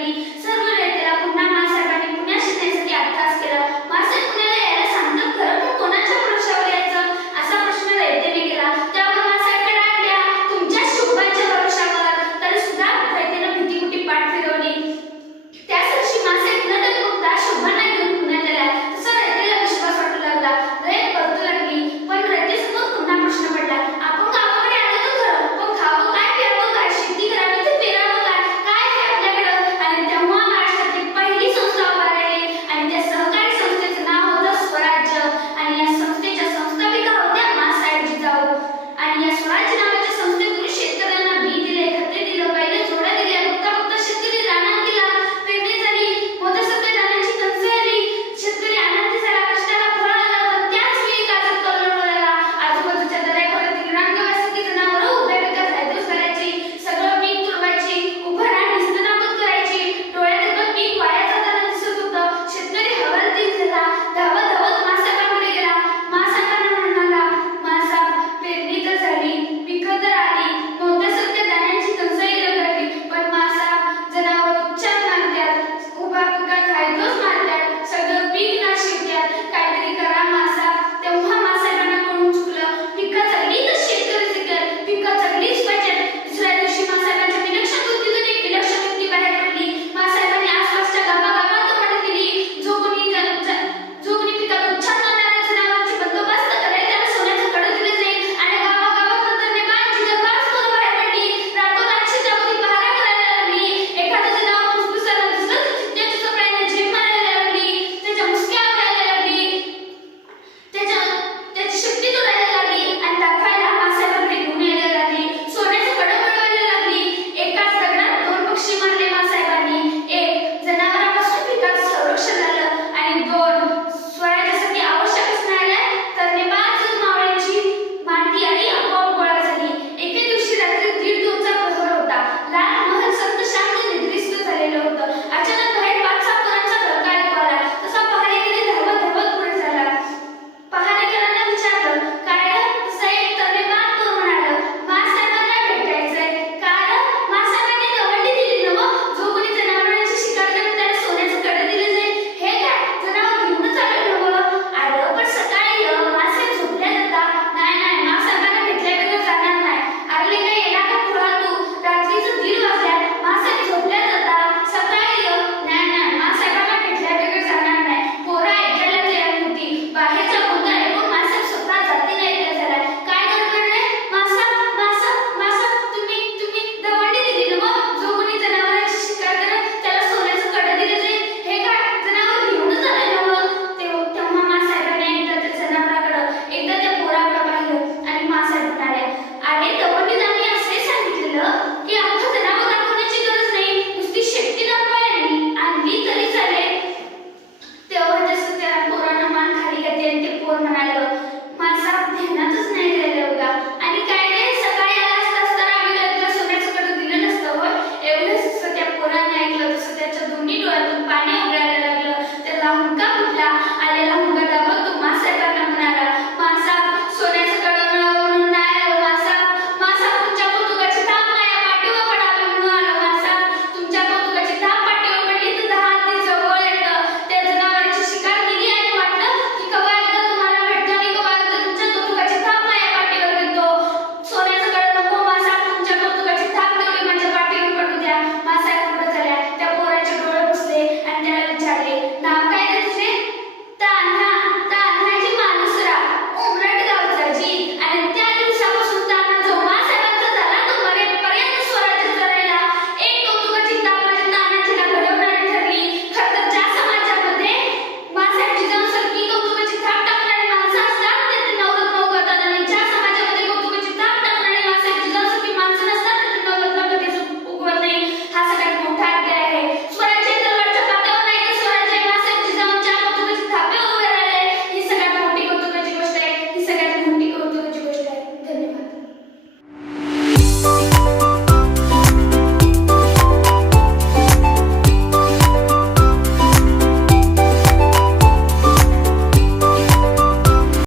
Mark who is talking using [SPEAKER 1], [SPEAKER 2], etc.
[SPEAKER 1] study